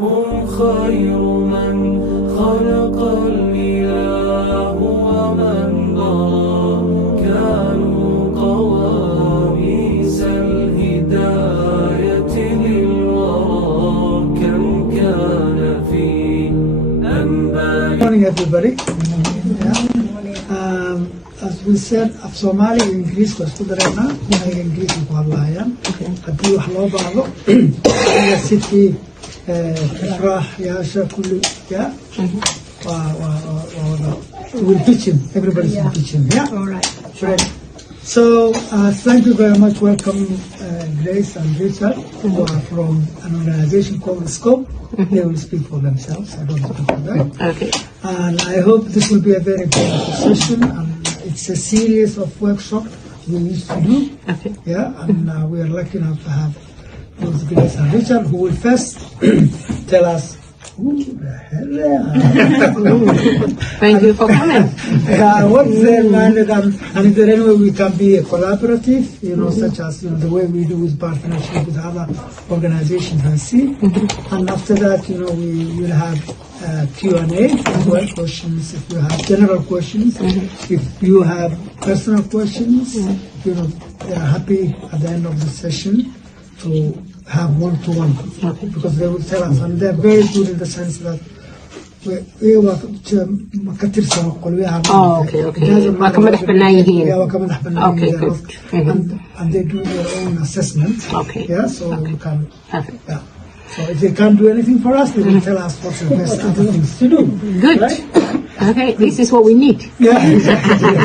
هم خير من خلق الإله ومن ضرى كانوا قواميس الهداية للورى كم كان في أنباء. Good morning, everybody. As we said, af Soomaali iyo Ingiriiska isku dareena inaga Ingiriiska ku hadlaayaan haddii wax loo baahdo aniga city ifraaxyaasha kulli yeah we'll pitch in, everybody's will pitch in, yeah? All right. Right. So thank you very much. Welcome Grace and Richard, who are from an organization called Scope. They will speak for themselves. I don't speak for them. Okay. And I hope this will be a very important session. And it's a series of workshops we used to do. Okay. Yeah, and we are lucky enough to have both Grace and Richard, who will first tell us who the hell they are. Thank you for coming. What's their mandate, and is there any way we can be a collaborative, such as the way we do with partnership with other organizations I see. And after that, we will have Q&A as well, questions if you have general questions. If you have personal questions, they are happy at the end of the session to have one-to-one, because they will tell us, and they're very good in the sense that we work okay. Okay, good. And they do their own assessment. Okay. Yeah, so we can. Perfect. Yeah. So if they can't do anything for us, they will tell us what's the best other things to do. Good. Right? Okay, this is what we need. Yeah, exactly.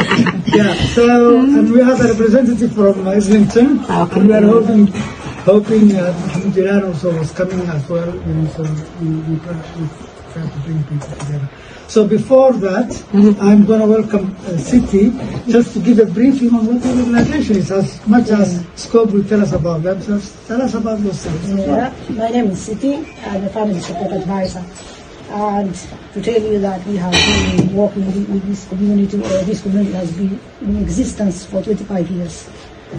Yeah. So, and we have a representative from Islington, Okay. and we are hoping Mohammed Jiran also was coming as well. So we try to bring people together. So before that, I'm going to welcome City just to give a briefing on what the organization is, as much as Scope will tell us about themselves. Tell us about yourselves. Yeah, my name is Siti. I'm a family support advisor. And to tell you that we have been working with this community, or this community has been in existence for 25 years.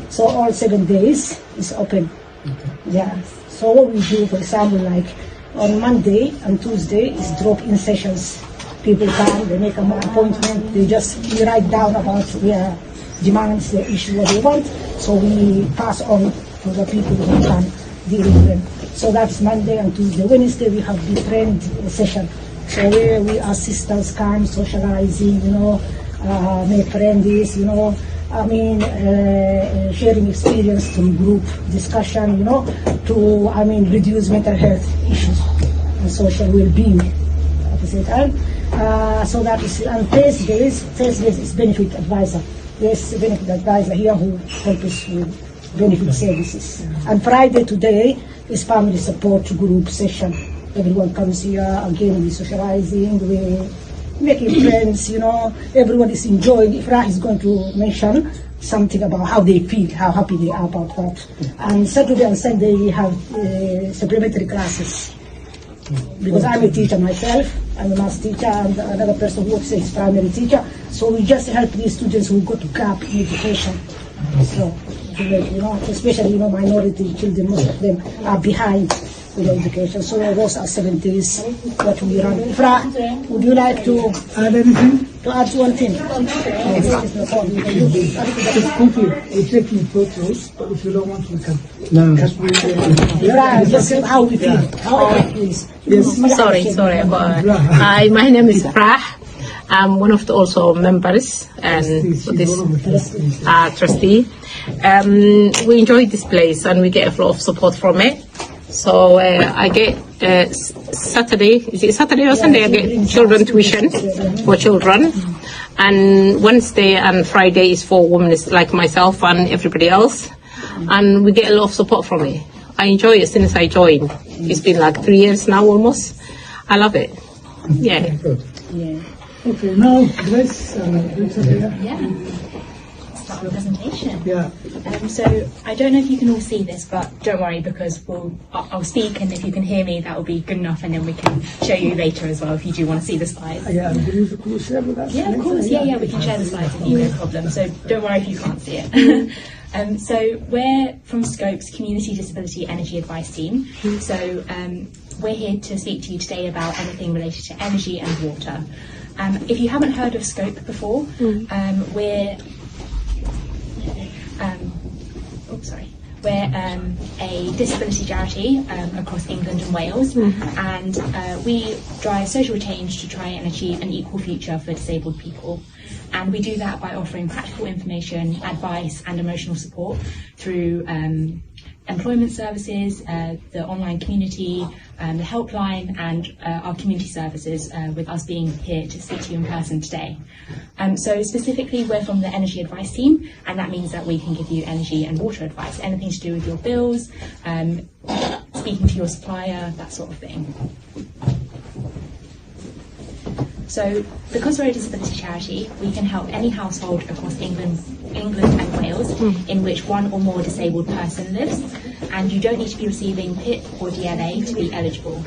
So all 7 days is open. Okay. Yeah. So what we do, for example, like on Monday and Tuesday is drop-in sessions. People come, they make an appointment, we write down about their demands, their issue, what they want. So we pass on to the people who can deal with them. So that's Monday and Tuesday. Wednesday we have the friend session. So where we our sisters come socializing, make friends, sharing experience through group discussion, to reduce mental health issues and social well-being at the same time. So that is on Thursdays is benefit advisor. Yes, benefit advisor here who helps us with benefit services. And Friday today is family support group session. Everyone comes here, again we socializing, we making friends, everyone is enjoying. Ifrah is going to mention something about how they feel, how happy they are about that. And Saturday and Sunday we have supplementary classes. Because I'm a teacher myself, I'm a math teacher, and another person who works is primary teacher. So we just help these students who go to gap in education. So, especially minority children, most of them are behind with education. So those are 7 days that we run. Ifrah, would you like to Add anything? add one thing? Just quickly, we're taking photos, but if you don't want, we can. No. Ifrah, just how we feel. How it feels. Yes. Sorry. Hi, my name is Prah. I'm one of the also members and for this trustee. We enjoy this place and we get a lot of support from it. So I get Saturday, is it Saturday or Sunday? I get children tuition for children, and Wednesday and Friday is for women like myself and everybody else, and we get a lot of support from it. I enjoy it since I joined. It's been like 3 years now almost. I love it. Yeah. Good. Yeah. Okay, now Grace, Richard here. Yeah. Start the presentation. Yeah. So I don't know if you can all see this, but don't worry because I'll speak, and if you can hear me, that will be good enough, and then we can show you later as well if you do want to see the slides. Yeah, will you share with us? Yeah, of course. Yeah, we can share the slides with you, no problem. So don't worry if you can't see it. So we're from Scope's Community Disability Energy Advice Team. So we're here to speak to you today about anything related to energy and water. If you haven't heard of Scope before, we're a disability charity across England and Wales, and we drive social change to try and achieve an equal future for disabled people. And we do that by offering practical information, advice and emotional support through employment services, the online community, the helpline, and our community services, with us being here to speak to you in person today. So specifically, we're from the energy advice team, and that means that we can give you energy and water advice, anything to do with your bills, speaking to your supplier, that sort of thing. So, because we're a disability charity, we can help any household across England and Wales in which one or more disabled person lives, and you don't need to be receiving PIP or DLA to be eligible.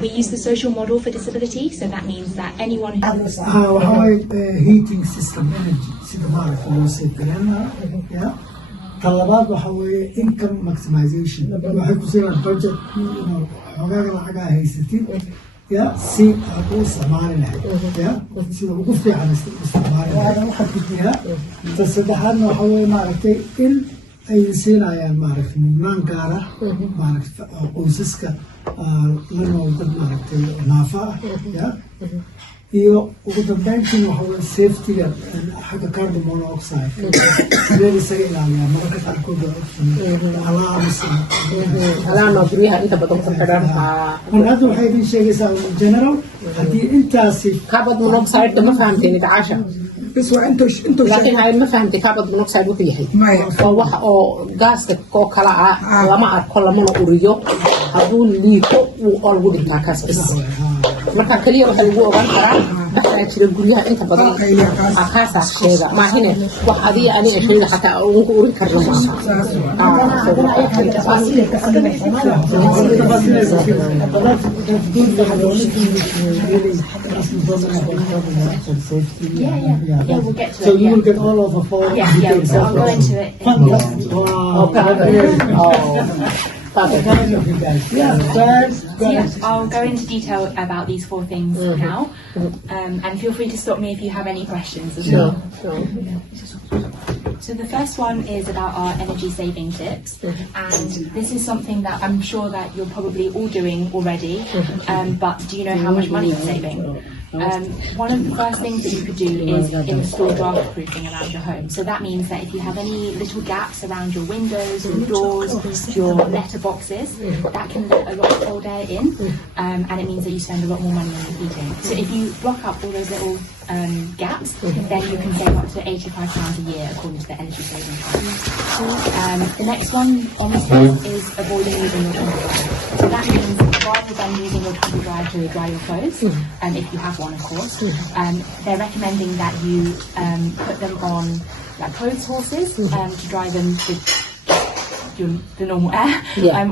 We use the social model for disability, so that means that anyone who... heating system energy sida maaragta loo sii gareynaa ya talabaad waxa weeye income maximization waxay ku siinayaan budget xogaaga lacagaa haysatid ya si aad u isticmaali lahayd ya sida ugu fiican isticmaali lahayd ya ta saddexaadna waxa weeye maaragtay in ay siinayaan maaragtay mudnaan gaara maaragta qoysaska la nool dad maaragtay naafa ah ya iyo ugu dambeyntiin waxa weeye safety-ga xagga carbon monoxide meel isaga ilaaliyaa mararka qaarkood alaana guryaha inta badan ku xidhan hadda waxay idin sheegaysaa in general haddii intaasi carbon monoxide ma fahamteen dacaasha bas waa inta laakiin ay ma fahamtay carbon monoxide wuxuu yahay waa wax oo gaaska oo kala ah lama arko lamana uriyo hadduu liito oo lagu dhintaa kaas bas marka kaliya waxa lagu ogaan karaa waxaa jira guryaha inta badan akaasaa sheega maahine wax adiga ani sheega xataa ugu urin karno Yeah, we'll get to so it. you will get all of the four details. So I'll go into it. I'll go into detail about these 4 things now, and feel free to stop me if you have any questions as well. So the first one is about our energy saving tips, and this is something that I'm sure that you're probably all doing already, but do you know how much money you're saving? One of the first things that you could do is install draft proofing around your home. So that means that if you have any little gaps around your windows, your doors, your letterboxes, that can let a lot of cold air in, and it means that you spend a lot more money on your heating. So if you block up all those little gaps, then you can save up to £85 a year according to the energy saving plan. The next one on this list is avoiding using your tumble dryer. So that means rather than using your tumble dryer to dry your clothes, if you have one of course, they're recommending that you put them on like clothes horses to dry them with the normal air,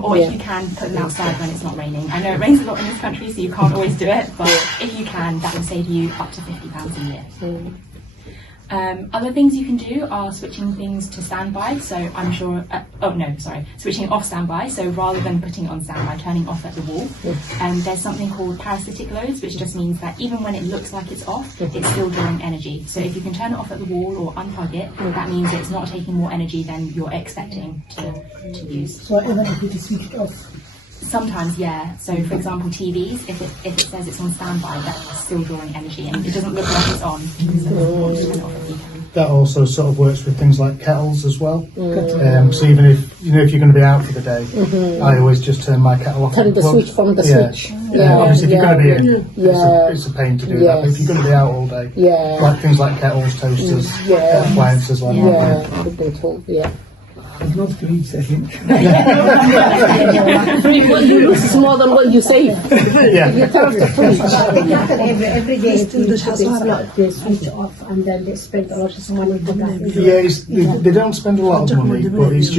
or if you can, put them outside when it's not raining. I know it rains a lot in this country, so you can't always do it, but if you can, that will save you up to £50 a year. Other things you can do are switching things to standby, so I'm sure, switching off standby, so rather than putting it on standby, turning off at the wall. There's something called parasitic loads, which just means that even when it looks like it's off, it's still drawing energy. So if you can turn it off at the wall or unplug it, that means it's not taking more energy than you're expecting to use. So even if it is switched off? Sometimes, yeah. So, for example, TVs, if it says it's on standby, that's still drawing energy, and it doesn't look like it's on. That also sort of works with things like kettles as well. So even if you're going to be out for the day, I always just turn my kettle off. Turn the switch from the switch. Obviously, if you're going to be in, it's a pain to do that. But if you're going to be out all day, like things like kettles, toasters, appliances like that. I've not reached, I think. What you lose is more than what you save. You tell the Every day they switch off and then they spend a lot of money for that. They don't spend a lot of money, but it's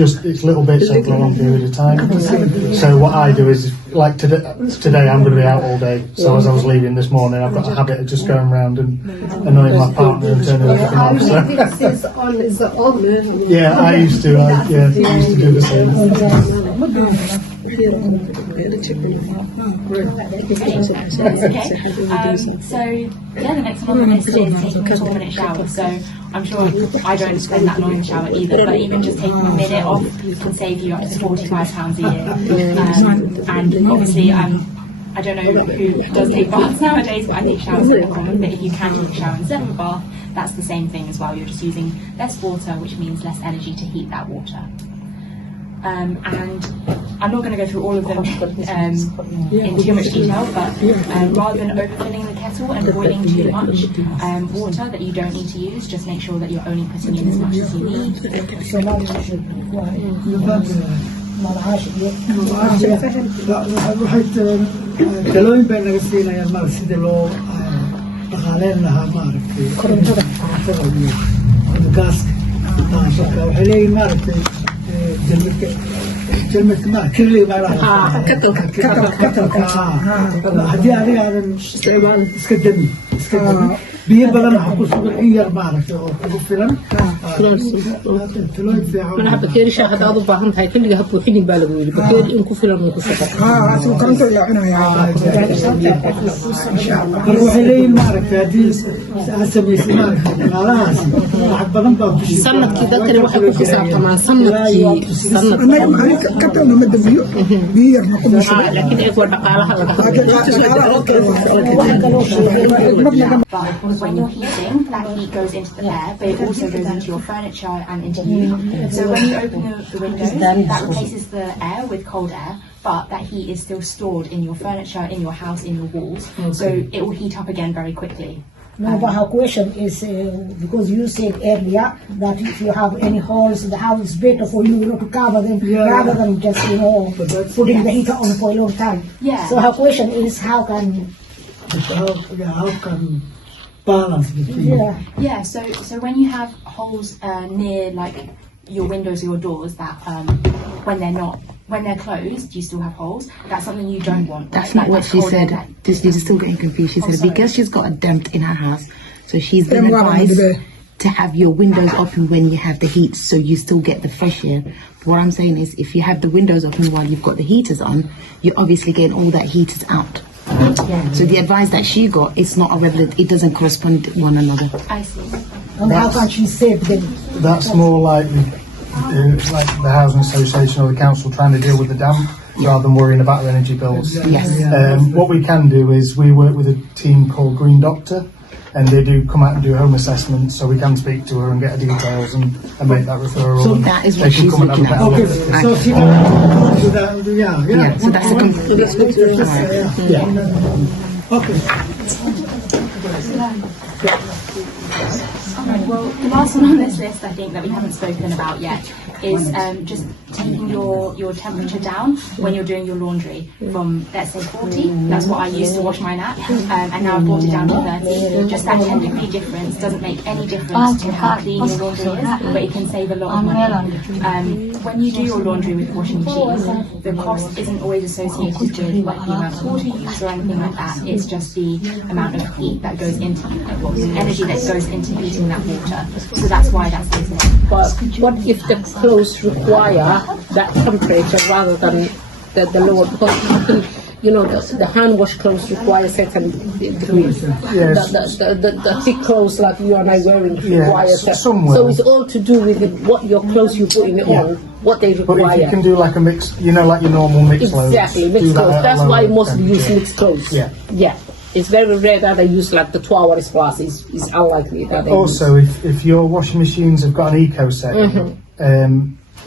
little bits over a long period of time. So what I do is, like today I'm going to be out all day, so as I was leaving this morning, I've got a habit of just going around and annoying my partner and turning everything off. So. Yeah, I used to do the same. That's okay. So yeah, the next one on the list is taking a 4-minute shower. So I'm sure I don't spend that long in the shower either, but even just taking a minute off can save you up to £45 a year. And obviously, I don't know who does take baths nowadays, but I think showers are more common. But if you can take a shower instead of a bath, that's the same thing as well. You're just using less water, which means less energy to heat that water. And I'm not going to go through all of them in too much detail, but rather than overfilling the kettle and boiling too much water that you don't need to use, just make sure that you're only putting in as much as you need. So now you should talooyin bay naga siinayaan maarag sidii loo dhaqaaleyn lahaa maaragtay korontada iyo gaaska marka waxay leeyihin maaragtay jalmadka ma kirliga maalaha katalka haddii adiga aadan iska dami biyo badan waxa ku sugan in yar maaragtay oo kugu filan talooyin fiican mana bakeeri shaah hadaad u baahan tahay xilliga ha buuxinin baa lagu yidhi bakeeri in ku filan way ku waxay leeyihin maaragtay haddii aad samaysay maaragtay dhaqaalahaasi lacag badan baa bishii sanadkii dadkani waxay ku xisaabtamaan sanadkii laakiin eeg waa dhaqaalaha laga But when you're heating, that heat goes into the air, but it also goes into your furniture and into you. So when you open the windows, that replaces the air with cold air, but that heat is still stored in your furniture, in your house, in your walls. So it will heat up again very quickly. No, but her question is because you said earlier that if you have any holes in the house, it's better for you, to cover them rather than just putting the heater on for a long time. Yeah. So her question is how can balance between Yeah. So when you have holes near like your windows or your doors that when they're closed, you still have holes. That's something you don't want. That's not what she said. This is still getting confused. She said because she's got a dent in her house, so she's been advised to have your windows open when you have the heat, so you still get the fresh air. But what I'm saying is, if you have the windows open while you've got the heaters on, you're obviously getting all that heat is out. So the advice that she got, it's not a relevant. It doesn't correspond to one another. I see. and how can she save them? That's more like the housing association or the council trying to deal with the damp rather than worrying about their energy bills. Yes. What we can do is we work with a team called Green Doctor, and they do come out and do a home assessment, so we can speak to her and get her details and make that referral. So that is what she's looking at. okay so she can do that Yeah. So that's a complete. okay Well, the last one on this list, I think that we haven't spoken about yet, is just taking your temperature down when you're doing your laundry from, let's say, 40. That's what I used to wash mine at, and now I've brought it down to 30. Just that 10-degree difference doesn't make any difference to how clean your laundry is, but it can save a lot of money. When you do your laundry with washing machines, the cost isn't always associated with like the amount of water used or anything like that. It's just the amount of heat that goes into energy that goes into heating that water. So that's why that's the example. But what if the clothes require that temperature rather than the lower? Because the hand wash clothes require certain degrees. Yes. The thick clothes like you and I wearing require somewhere. So it's all to do with what your clothes you put in it on, what they But require. if you can do like a mix, like your normal mixed loads. Exactly, mixed clothes. That's why mostly use mixed clothes. Yeah. It's very rare that they use like the 2 hours plus. It's unlikely that they Also, if your washing machines have got an eco setting,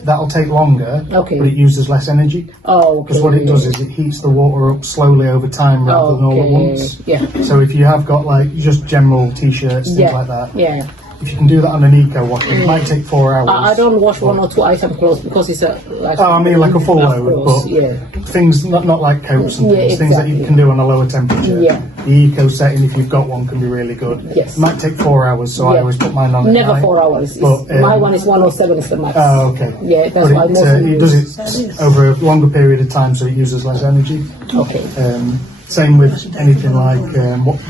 that'll take longer, Okay. but it uses less energy. Oh, okay. Because what it does is it heats the water up slowly over time rather than all at once. Yeah. So if you have got like just general t-shirts, things like that, Yeah. if you can do that on an eco wash, it might take 4 hours. I don't wash 1 or 2 item clothes because it's a like. Oh, I mean like a full Of load, course, but yeah. things not like coats and things that you exactly. can do on a lower temperature. Yeah. The eco setting, if you've got one, can be really good. Yes. It might take 4 hours, so I Yeah. always put mine on at Never night. 4 hours. But, My one is 107 is the max. Oh, okay. Yeah, that's why But mostly it does it over a longer period of time, so it uses less energy. Okay. Same with anything like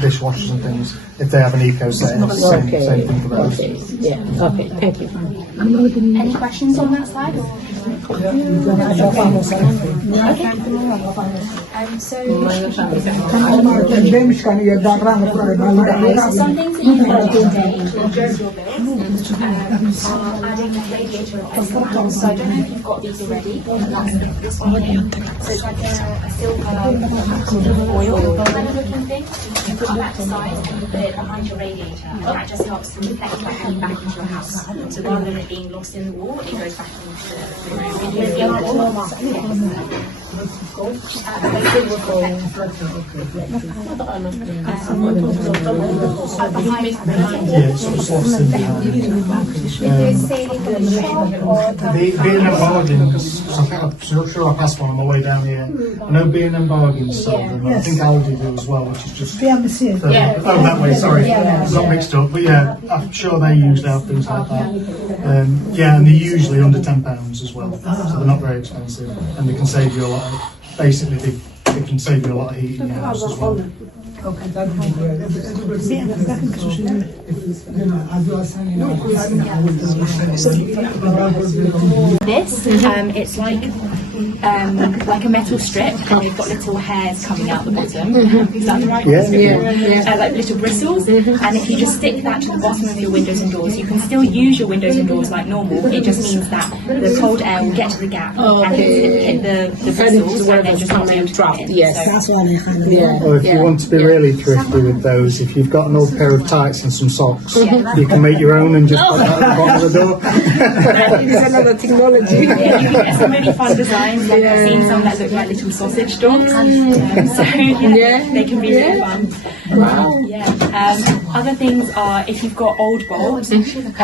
dishwashers and things. If they have an eco setting, it's the same thing for those. Okay. Yeah. Okay. Thank you. Any questions on that slide? So some things that you can do today to reduce your bills are adding a radiator or so I don't know if you've got these already. That's this one here. So it's like a silver oil kind of looking thing. You put that aside and you put it behind your radiator, and that just helps to reflect that heat back into your house. So rather than it being lost in the wall, it goes back into the room. If you feel like B&M Bargains, I think I'm sure I passed one on my way down here. I know B&M Bargains sold them, I think Aldi do as well, which is just oh, that way, sorry, got mixed up, but yeah, I'm sure they used out things like that. Yeah, and they're usually under £10 as well, so they're not very expensive, and they can save you a lot of, basically they can save you a lot of heat in your house as well. Okay, that would be great. As you are saying, this. It's like a metal strip, and you've got little hairs coming out the bottom. Is that the right description? Like little bristles. And if you just stick that to the bottom of your windows and doors, you can still use your windows and doors like normal. It just means that the cold air will get to the gap and hit the bristles, and then just not be able to come in. Yes. Or if you want to be really thrifty with those, if you've got an old pair of tights and some socks, you can make your own and just put that at the bottom of the door. That is another technology. Yeah, you can get some really fun designs. Like I've seen some that look like little sausage dogs. So they can be really fun. Wow. Yeah. Other things are if you've got old bulbs, try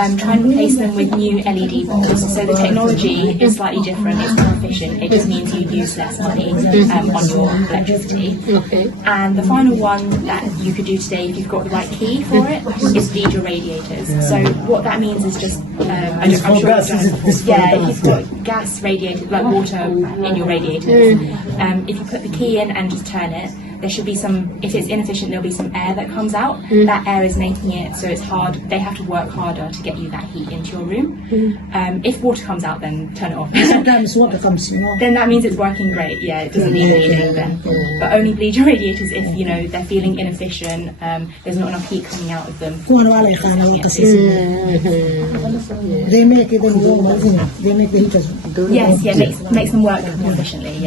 and replace them with new LED bulbs. So the technology is slightly different. It's more efficient. It just means you use less money on your electricity. Okay. And the final one that you could do today, if you've got the right key for it, is bleed your radiators. So what that means is just, I'm sure if you've got gas radiators, like water in your radiators, if you put the key in and just turn it, there should be some, if it's inefficient, there'll be some air that comes out. That air is making it so it's hard, they have to work harder to get you that heat into your room. If water comes out, then turn it off. Sometimes water comes, Then that means it's working great, it doesn't need bleeding then. But only bleed your radiators if, they're feeling inefficient, there's not enough heat coming out of them. They make it they make the heaters. Yes, makes them work more efficiently,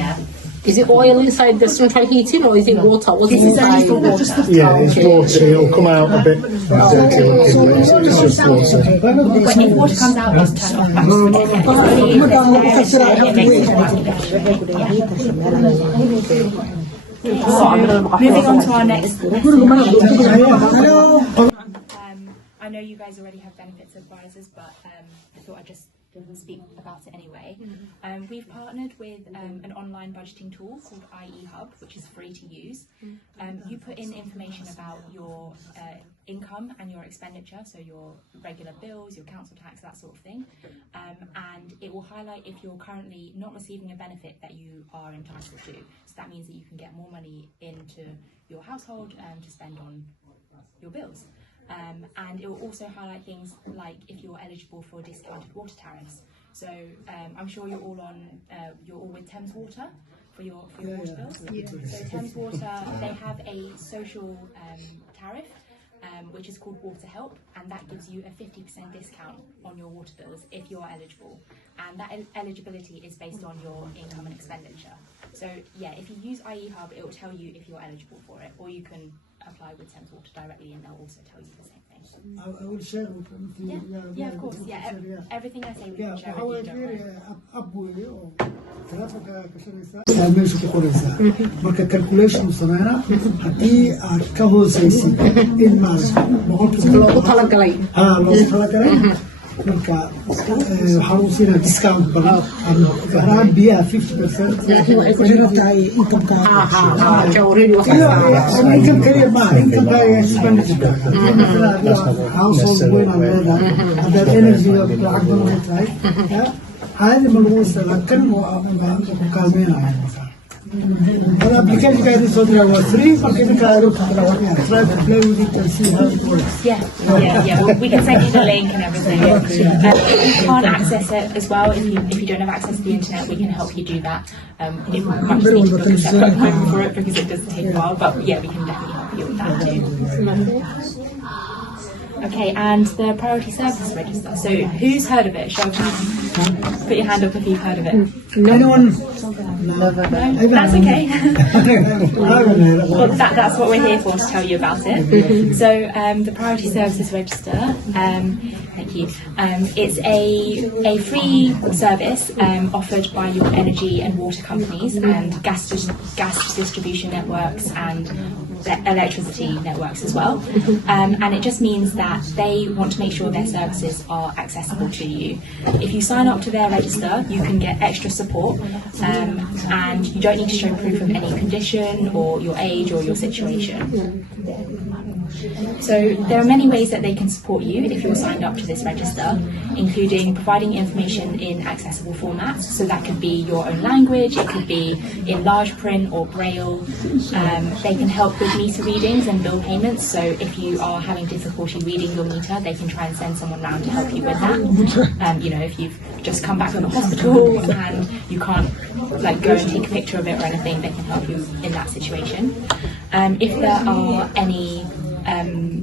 Is it oil inside the central heating or is it water? What's inside? Yeah, it's water, it'll come out a bit dirty looking, but it's just water. When if water comes out, just turn it off. Moving on to our next. I know you guys already have benefits advisors, but I thought I'd just speak about it anyway. We've partnered with an online budgeting tool called IE Hub, which is free to use. You put in information about your income and your expenditure, so your regular bills, your council tax, that sort of thing, and it will highlight if you're currently not receiving a benefit that you are entitled to. So that means that you can get more money into your household to spend on your bills. And it will also highlight things like if you're eligible for discounted water tariffs. So I'm sure you're all with Thames Water for your water bills. So Thames Water, they have a social tariff, which is called Water Help, and that gives you a 50% discount on your water bills if you're eligible. And that eligibility is based on your income and expenditure. So if you use IE Hub, it will tell you if you're eligible for it, or you can apply with Thames Water directly and they'll also tell you the same thing. I will share with you. Yeah, of course. Everything I say we can share with you. meesha ku qoraysaa marka calculation sameeyna hadii aad ka hooseysid in maaragtay loogu talagalay marka waxaa uu siinaa discount badan garaan biyaha 50% ay ku jirtahay income-ka income kaliya maaha income-ka expenditure household weyn aan leedahay haddaad energy lacag badan ay tahay caadi ma lagu isticmaala kan oo ku kaalmeynaya The application guide is was free, but you can try to play with it and see how it works. Yeah. Well, we can send you the link and everything. If you can't access it as well, if you don't have access to the internet, we can help you do that. You might just need to book a separate appointment for it because it does take a while. But yeah, we can definitely help you with that too. Okay, and the Priority Services Register. So who's heard of it? Show of hands. Put your hand up if you've heard of it. Anyone? No? That's okay. Well, that's what we're here for, to tell you about it. So the Priority Services Register, thank you. It's a free service offered by your energy and water companies and gas distribution networks and electricity networks as well. And it just means that they want to make sure their services are accessible to you. If you sign up to their register, you can get extra support, and you don't need to show proof of any condition or your age or your situation. So there are many ways that they can support you if you're signed up to this register, including providing information in accessible formats. So that could be your own language, it could be in large print or braille. They can help with meter readings and bill payments. So if you are having difficulty reading your meter, they can try and send someone round to help you with that. You know, if you've just come back from the hospital and you can't go and take a picture of it or anything, they can help you in that situation. If there are any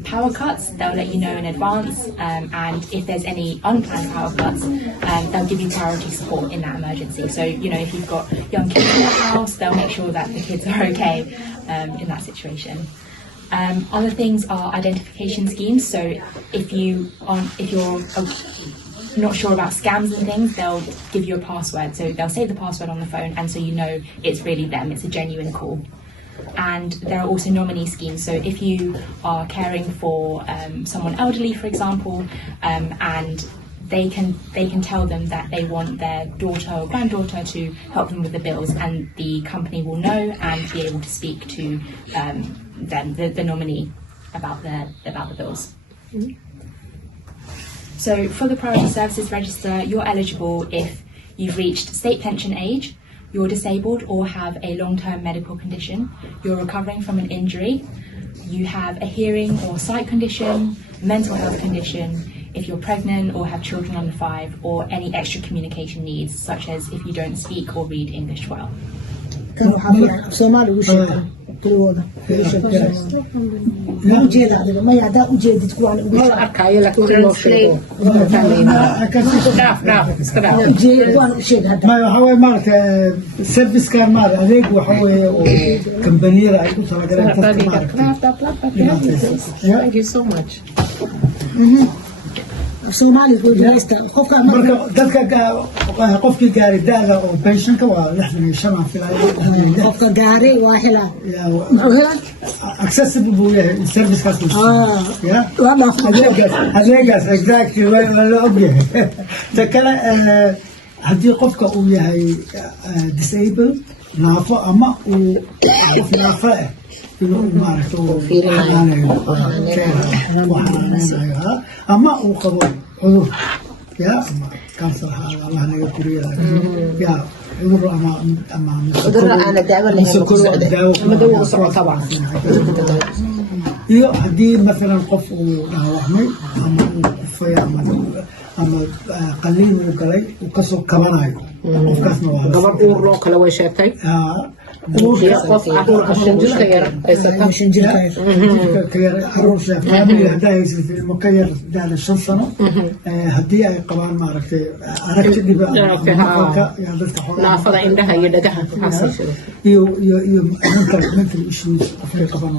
power cuts, they'll let you know in advance, and if there's any unplanned power cuts, they'll give you priority support in that emergency. So, you know, if you've got young kids in the house, they'll make sure that the kids are okay in that situation. Other things are identification schemes. So if you're not sure about scams and things, they'll give you a password. So they'll save the password on the phone, and so you know it's really them, it's a genuine call. And there are also nominee schemes. So if you are caring for someone elderly, for example, and they can tell them that they want their daughter or granddaughter to help them with the bills, and the company will know and be able to speak to them, the nominee, about the bills. Mm-hmm. So for the Priority Services Register, you're eligible if you've reached state pension age, you're disabled or have a long-term medical condition, you're recovering from an injury, you have a hearing or sight condition, mental health condition, if you're pregnant or have children under 5, or any extra communication needs, such as if you don't speak or read English well. waxaway maaragta servicekan maaragta adeeg waxaway oo kambaniyada ay ku talagaleen dadka maaragta. Thank you so much. marka dadka qofkii gaaray da'da oo pensionka waa 65 aan filayo qofka gaaray waa helaa accessible buu yahay servicekaas adeegaas exactly waa la ogyahay ta kale haddii qofka uu yahay disabled naafo ama uu qof naafo ah inuu maaragta ama uu qabo cudur ama kansar Allah naga kuriyo cudur ama daawo socota iyo haddii مثلا qof uu dhaawacmay ama uu kufay ama qalliin uu galay uu kasoo kabanayo qofkaasna waa gabar uur loo kala way sheegtay qof shanjirka yar هذا شن سنة هدي أي قبان ما عرفت عرفت اللي بقى نافذة عندها يدها يو mental issues في قبان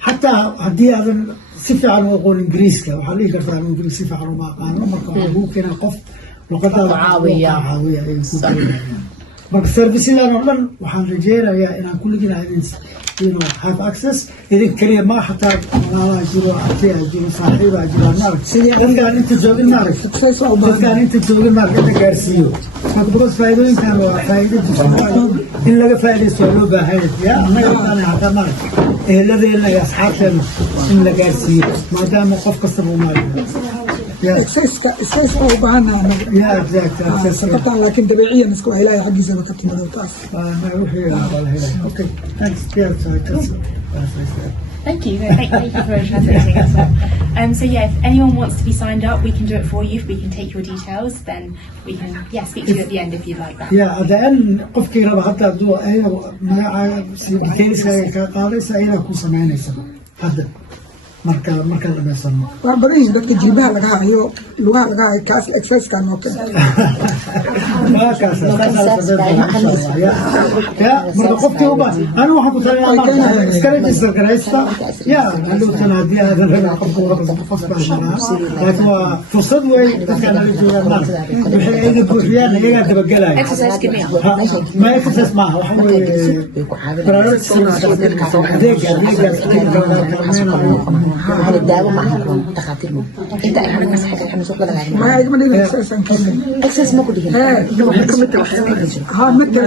حتى هدي هذا سيف على يقول إنجليزي وحليه كفر عن إنجليزي سيف على ما قانون ما هو كنا قف لقد عاوية marka servicedan oo dhan waxaan rajeynayaa inaan kulligina have access idin kaliya ma xataa walaalaha jiro artay jiro saaxiiba jiro dadkaan inta joogin marka gaarsiiyo marka boqos faa'iidooyinkan waa faa'iido in laga faa'iideysto loo baahan yahay anaga hadda marka ehladeena iyo asxaabteena in la gaarsiiyo maadaama qof kasta uu maayo Yeah. exercise oo u baahannahay anaga Yeah, exactly. kataan laakiin dabiiciyan iska waa ilaahay xaggiisaba ka timaado taas Okay, thanks. Yeah, sorry, that's Thank you. Thank you for translating as well. So yeah, if anyone wants to be signed up, we can do it for you. If we can take your details, then we can speak to you at the end if you'd like that. Yeah, at the end qofkii raba hataa duu ay magacaaga si detailskaaga ka qaadaysa ayadaa ku samaynaysa hadda marka dhameysano waa badan yihiin dadka jilbaha laga hayo lugaha laga hayo kaas exercisekan oo kale marka qofkii uba anu waxaan ku talinayaa iska register garaysta haduu tanaadiya laakiin waa fursad wey dadka nala joogaan maanta waxay ayaga buuxiyaan ayagaa dabagelaya ma exercise maaha waxa weye هذا الدواء معهم تخاطر انت احنا صحيح احنا نسوق لنا ما يجب ان الاكسس نكمل اكسس ما كله ها متى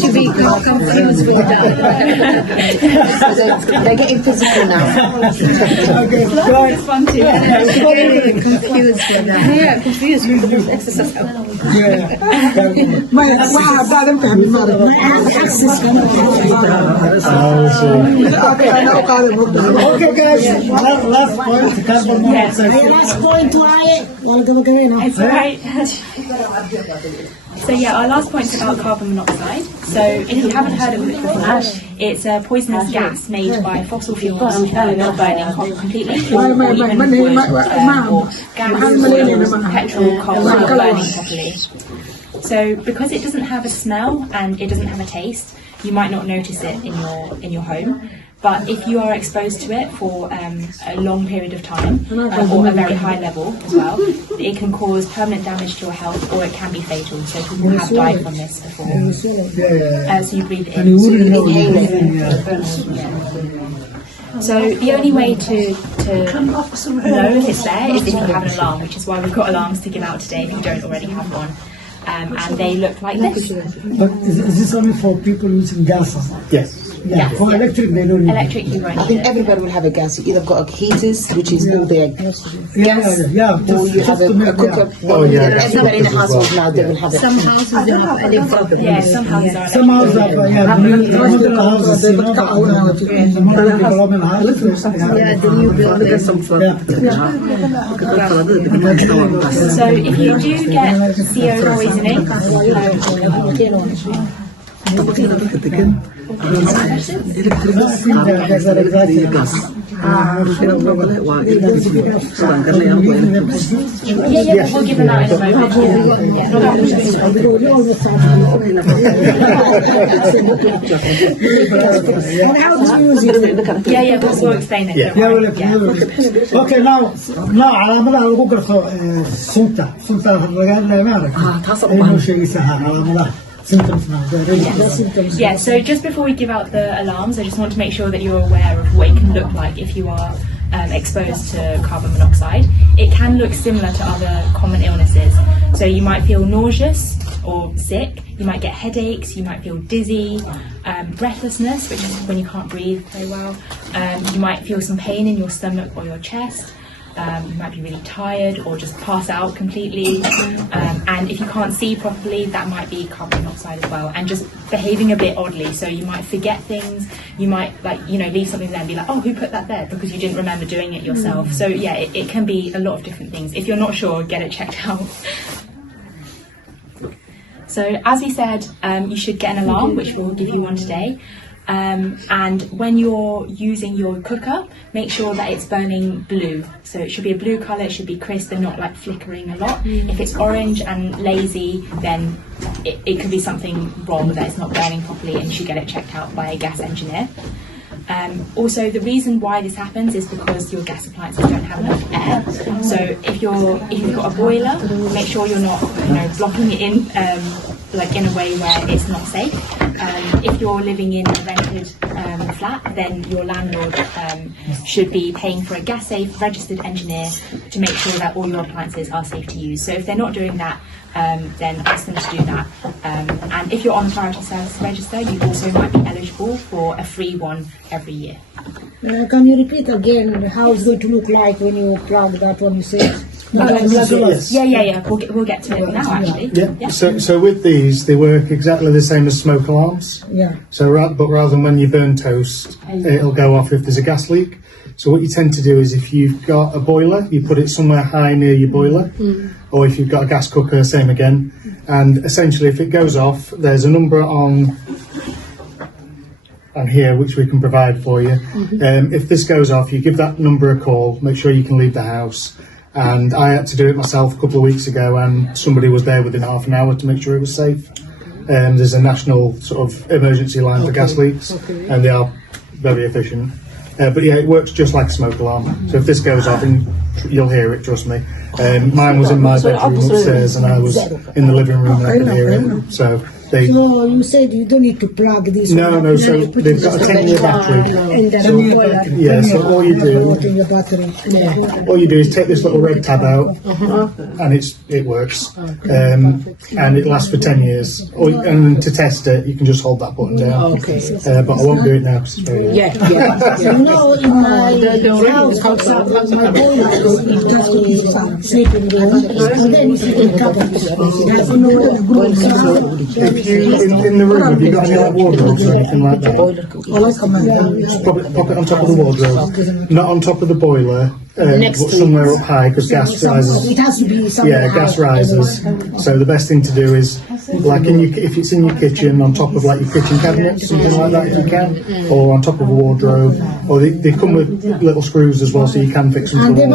should be confused with that. They're getting physical now. Okay, It's fun too. Confused with that. Yeah, confused with the exercise. ما هذا لم تهم ما Okay, guys, last point, carbon monoxide. Last point waaye wala gabagabeyna It's right. So yeah, our last point is about carbon monoxide. So if you haven't heard of it before, it's a poisonous gas made by fossil fuels not burning completely, or even wood, or gas, petrol, coal not burning properly. So because it doesn't have a smell and it doesn't have a taste, you might not notice it in your home. But if you are exposed to it for a long period of time or a very high level as well, it can cause permanent damage to your health or it can be fatal. So people have died from this before. So you breathe in. So the only way to know if it's there is if you have an alarm, which is why we've got alarms to give out today if you don't already have one. And they look like this. But is this only for people using gas? Yes. Yeah, for electric they don't need it. Electric you won't I think everybody will have a gas. You either got a heaters, which is all their gas, or you have a cooker. Oh, yeah. Everybody in the household now they will have it. some houses they have electric Yeah, some houses are Some houses are, modern houses, you know, the modern development houses. the new buildings So if you do get CO poisoning, we'll give them out in a moment. We'll explain it. Okay, now calaamadaha lagu garto sunta laga leeyahay inuu sheegaysaa calaamadaha symptoms now. Yeah, so just before we give out the alarms, I just want to make sure that you're aware of what it can look like if you are exposed to carbon monoxide. It can look similar to other common illnesses. So you might feel nauseous or sick, you might get headaches, you might feel dizzy, breathlessness, which is when you can't breathe very well. You might feel some pain in your stomach or your chest. You might be really tired or just pass out completely. And if you can't see properly, that might be carbon monoxide as well. And just behaving a bit oddly. So you might forget things. You might leave something there and be like, oh, who put that there? Because you didn't remember doing it yourself. So yeah, it can be a lot of different things. If you're not sure, get it checked out. So as we said, you should get an alarm, which we'll give you one today. And when you're using your cooker, make sure that it's burning blue. So it should be a blue colour, it should be crisp and not like flickering a lot. If it's orange and lazy, then it could be something wrong, that it's not burning properly and you should get it checked out by a gas engineer. Also, the reason why this happens is because your gas appliances don't have enough air. So if you've got a boiler, make sure you're not blocking it in like in a way where it's not safe. If you're living in a rented flat, then your landlord should be paying for a gas safe registered engineer to make sure that all your appliances are safe to use. So if they're not doing that, then ask them to do that. And if you're on the priority service register, you also might be eligible for a free one every year. Can you repeat again how it's going to look like when you plug that one you said? Yes. Yeah. We'll get to it now, actually. Yeah. So with these, they work exactly the same as smoke alarms. Yeah. So but rather than when you burn toast, it'll go off if there's a gas leak. So what you tend to do is if you've got a boiler, you put it somewhere high near your boiler, or if you've got a gas cooker, same again. And essentially, if it goes off, there's a number on here which we can provide for you. If this goes off, you give that number a call. Make sure you can leave the house. And I had to do it myself a couple of weeks ago, and somebody was there within half an hour to make sure it was safe. There's a national sort of emergency line for gas leaks, and they are very efficient. But yeah, it works just like a smoke alarm. So if this goes off, and you'll hear it, trust me. Mine was in my bedroom upstairs, and I was in the living room and I could hear it. So you said you don't need to plug this. No, so they've got a 10-year battery. And then boiler. Yeah, so all you do In your battery. all you do is take this little red tab out, and it works, and it lasts for 10 years. And to test it, you can just hold that button down. But I won't do it now because it's very loud. You know, in my house, my boiler is just sleeping room, and then it's in the cupboard. There's no room. If you in the room, have you got any like wardrobes or anything like that? Pop it on top of the wardrobe, not on top of the boiler. But somewhere up high because gas rises. It has to be somewhere high. Gas rises. So the best thing to do is, like if it's in your kitchen, on top of like your kitchen cabinet, something like that, if you can, or on top of a wardrobe, or they come with little screws as well, so you can fix them. And they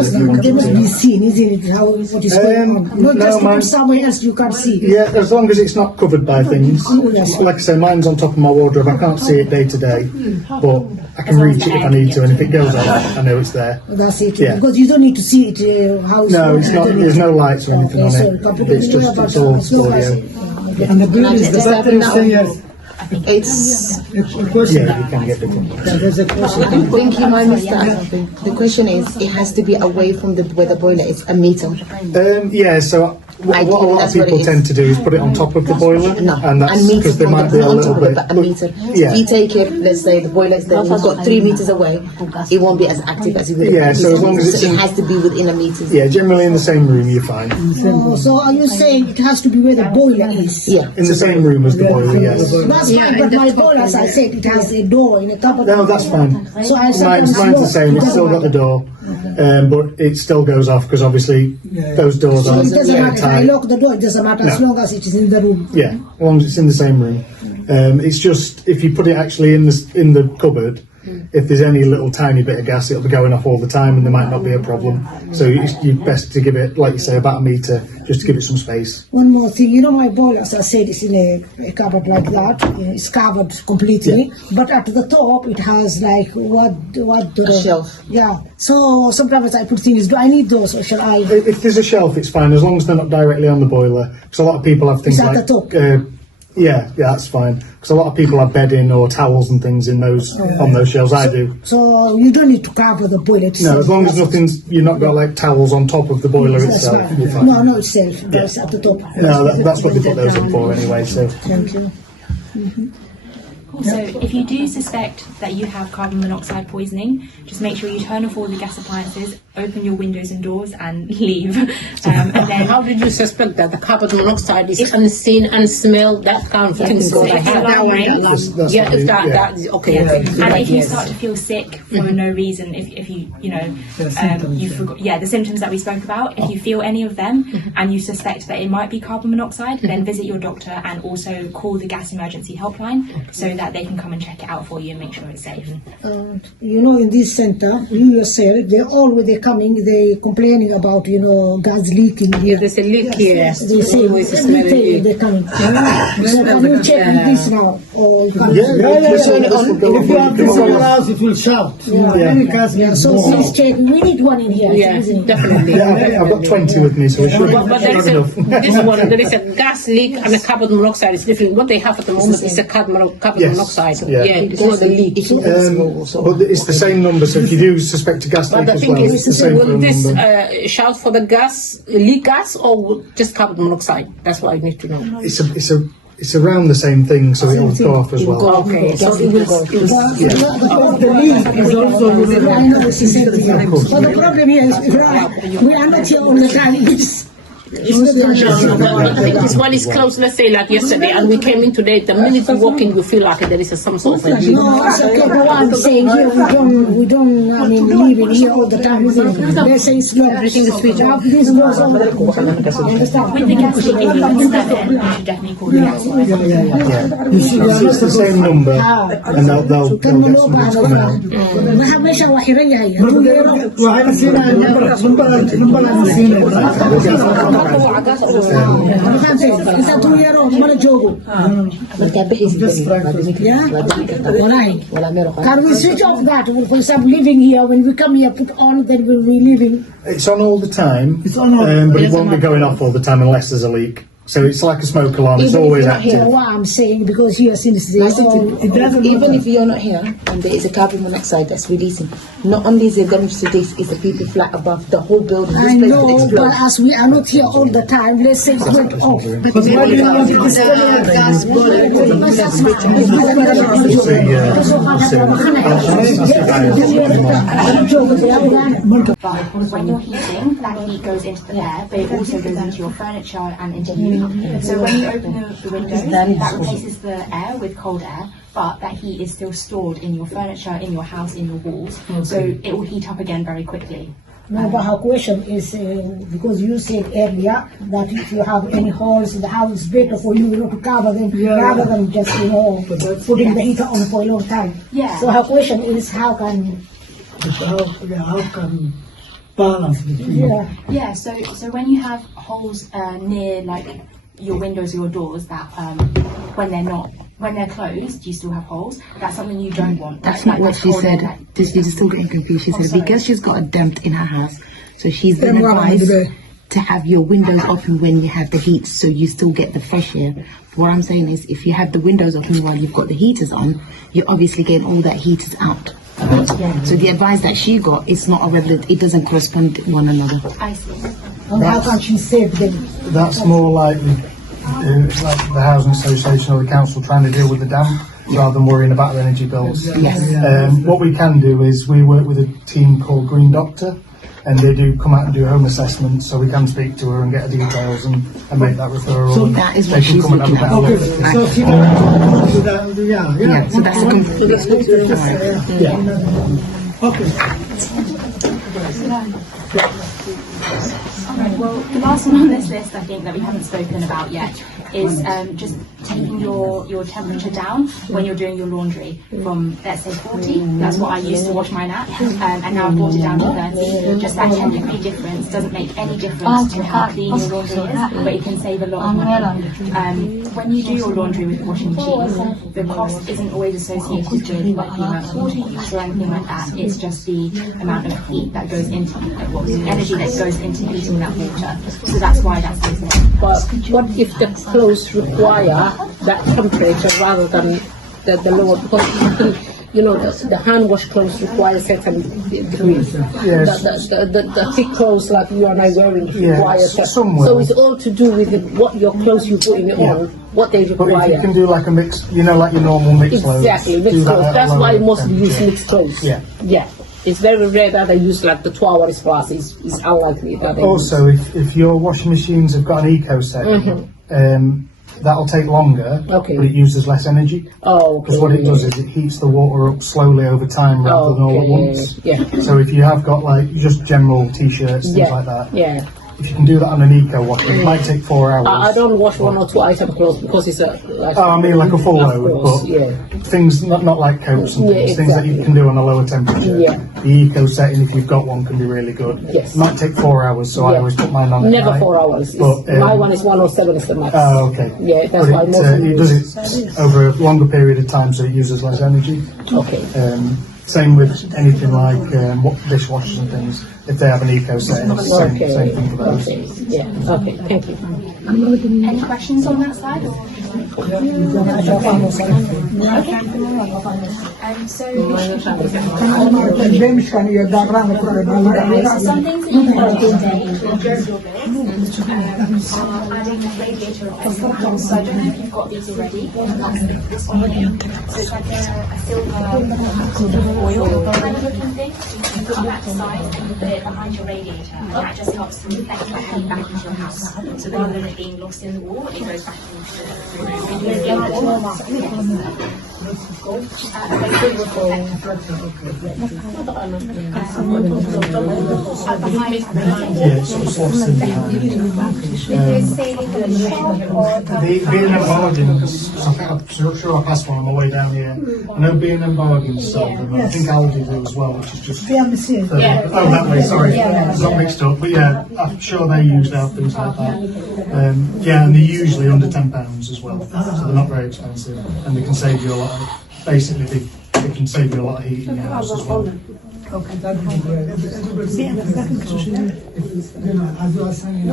must be seen, isn't it? How what is going on? Not just put somewhere else you can't see. Yeah, as long as it's not covered by things. Like I say, mine's on top of my wardrobe. I can't see it day to day, but I can reach it if I need to, and if it goes off, I know it's there. That's it. Yeah. Because you don't need to see it. How No, it's not. There's no lights or anything on it. It's all audio. And the bill is the battery stayers. It's Yeah, you can get it. There's a question. I think you might miss that. The question is, it has to be away from where the boiler is, a meter. Yeah, so what a lot of that's what people it tend is. to do is put it on top of the boiler, No, and that's meter because they from might be a not on little top of it, bit. but a meter. Yeah. If you take it, let's say the boiler is there, you've got 3 meters away, it won't be as active as it would. Yeah, so as long as it's it in- has to be within a meter. Yeah, generally in the same room, you're fine. So are you saying it has to be where the boiler is? Yeah. In the same room as the boiler, yes. That's fine, but my boiler, as I said, it has a door in a cupboard. No, that's fine. So I sometimes Mine's the look, same. It's it still got the door, but it still goes off because obviously those doors So aren't it doesn't matter. If I tight. lock the door, it doesn't matter as No. long as it is in the room. Yeah, as long as it's in the same room. It's just if you put it actually in the cupboard, if there's any little tiny bit of gas, it'll be going off all the time, and there might not be a problem. So you're best to give it, like you say, about a meter, just to give it some space. One more thing, you know, my boiler, as I said, is in a cupboard like that. It's covered completely, but at the top it has like A shelf. Yeah. So sometimes I put things. Do I need those, or shall I? If there's a shelf, it's fine as long as they're not directly on the boiler. Because a lot of people have things It's at like the top. yeah, that's fine. Because a lot of people have bedding or towels and things in those on those shelves. I do. So you don't need to cover the boiler itself. No, as long as you've not got like towels on top of the boiler That's itself, fine. you're fine. No, not itself. That's at the top. No, that's what they put those in for anyway. So Thank you. So if you do suspect that you have carbon monoxide poisoning, just make sure you turn off all the gas appliances, open your windows and doors and leave. And then How did you suspect that the carbon monoxide is unseen, unsmelled, that kind of thing? So if the alarm rings, that's Yeah, something- if that is okay. and if you start to feel sick for no reason, if you you forgot the symptoms that we spoke about, if you feel any of them and you suspect that it might be carbon monoxide, then visit your doctor and also call the gas emergency helpline so that they can come and check it out for you and make sure it's safe. You know, in this center, you yourself, they're all with a coming, they complaining about, gas leaking Yeah, here. there's a leak here. They say Always every smelling day leak. they coming. Can you check with this now? Or you can- If you have this in your house, it will shout. Any gas Yeah, leaks so more. please check. We need one in here, Yeah, isn't it? definitely. Yeah, I've got 20 with me, so it should But there is have enough. this one, there is a gas leak and a carbon monoxide. It's different. What they have at the moment is a carbon Yes. monoxide. Yeah. It's not the leak. But it's the same number, so if you do suspect a gas But leak the as thing well, it's the is, same will this number. shout for the gas, leak gas, or just carbon monoxide? That's what I need to know. It's around the same thing, so it'll go off as well. Okay, so it will. The leak is also I know what she said to you. But the problem here is we are not here all the time. This one is closed, let's say like yesterday, and we came in today. The minute you walk in, you feel like there is some sort of a leak. No, it's okay. But what I'm saying here, we don't. I mean, live in here all the time, isn't it? They say it's not. Everything is switched off. This goes on. Understand? With the gas leaking, you should definitely call the gas line. It's the same number, and they'll get someone to come out. ما meesha waa xiran yahay. Hadduu yeero, waxayna siinayaan number siinayaan. ma fahamtay? Inta hadduu yeero, mana joogo. Yeah? Walahi. Can we switch off that? For example, living here, when we come here, put on, then we'll be living. It's on all the time, It's on all- but it won't be going off all the time unless there's a leak. So it's like a smoke alarm, it's Even if always you're not here, active. what I'm saying, because here since they all, It doesn't Even matter. if you're not here and there is a carbon monoxide that's releasing, not only is it damage to this, it's the people flat above the whole building. This I place know, could but explode. as we are not here all the time, let's say it went off. Because why do you want to discriminate? But when you're heating, that heat goes into the air, but it also goes into your furniture and into you. So when you open the windows, that replaces the air with cold air, but that heat is still stored in your furniture, in your house, in your walls. So it will heat up again very quickly. No, but her question is because you said earlier that if you have any holes in the house, it's better for you, to cover them rather than just putting the heater on for a long time. Yeah. So her question is how can How can balance between? Yeah, so when you have holes near like your windows or your doors that when they're closed, you still have holes. That's something you don't want. That's not what she said. She's still getting confused. She said because she's got a dent in her house, so she's been advised to have your windows open when you have the heat, so you still get the fresh air. What I'm saying is, if you have the windows open while you've got the heaters on, you're obviously getting all that heaters out. So the advice that she got is not a regular. It doesn't correspond to one another. I see. and how can she save them? That's more like the housing association or the council trying to deal with the damp rather than worrying about the energy bills. What we can do is we work with a team called Green Doctor, and they do come out and do a home assessment, so we can speak to her and get her details and make that referral. So and that is they what can she's come and have a looking at. better look. So she can do that. Yeah. So that's Alright, well, the last one on this list I think that we haven't spoken about yet is just taking your temperature down when you're doing your laundry from, let's say, 40. That's what I used to wash mine at, and now I've brought it down to 30. Just that 10-degree difference doesn't make any difference to how clean your laundry is, but it can save a lot of money. When you do your laundry with washing machines, the cost isn't always associated with like the amount of water used or anything like that. It's just the amount of heat that goes into the energy that goes into heating that water. So that's why that's the thing. But what if the clothes require that temperature rather than the lower? Because the hand wash clothes require a certain degree. Yes. The thick clothes like you and I wearing require some will. So it's all to do with what your clothes you put in on, what they But require. if you can do like a mix, like your normal mix loads. Exactly, do mixed that clothes. at a That's why lower mostly use temperature. mixed clothes. Yeah. It's very rare that they use like the 2 hours plus. It's unlikely that they Also, if your washing machines have got an eco setting, that'll take longer, Okay. but it uses less energy. Oh, okay. Because what it does is it heats the water up slowly over time rather than all at once. Yeah. So if you have got like just general t-shirts, things like that, Yeah. if you can do that on an eco washer, it might take 4 hours. I don't wash 1 or 2 item clothes because it's a like. Oh, I mean like a full Of load, course, but yeah. things not like coats and Yeah, things that you exactly. can do on a lower temperature. Yeah. The eco setting, if you've got one, can be really good. Yes. It might take 4 hours, so I Yeah. always put mine on at Never night. 4 hours. But, My one is 107 is the max. Oh, okay. Yeah, that's why But most of it does it over a longer period of time, so it uses less energy. Okay. Same with anything like dishwashers and things. If they have an eco setting, it's the same Okay. thing for those. Okay. Yeah. Okay. Thank you. Any questions on that side? So James kan je daar lang voor de some things that you can do today to reduce your bills are adding a radiator option. So I don't know if you've got these already. This one here. So it's like a silver foil kind of looking thing. You put that aside and you put it behind your radiator. And that just helps to reflect the heat back into your house. So rather than it being lost in the wall, it goes back into Yeah, it's sort of lost in B&M Bargains, I'm sure I passed one on my way down here. I know B&M Bargains sell them, and I think Aldi do as well, which is just... Oh, that way, sorry. Got mixed up. But yeah, I'm sure they used out things like that. Yeah, and they're usually under £10 as well, so they're not very expensive. And they can save you a lot of... Basically, they can save you a lot of heat in your house as well. That'd be great. As you are saying,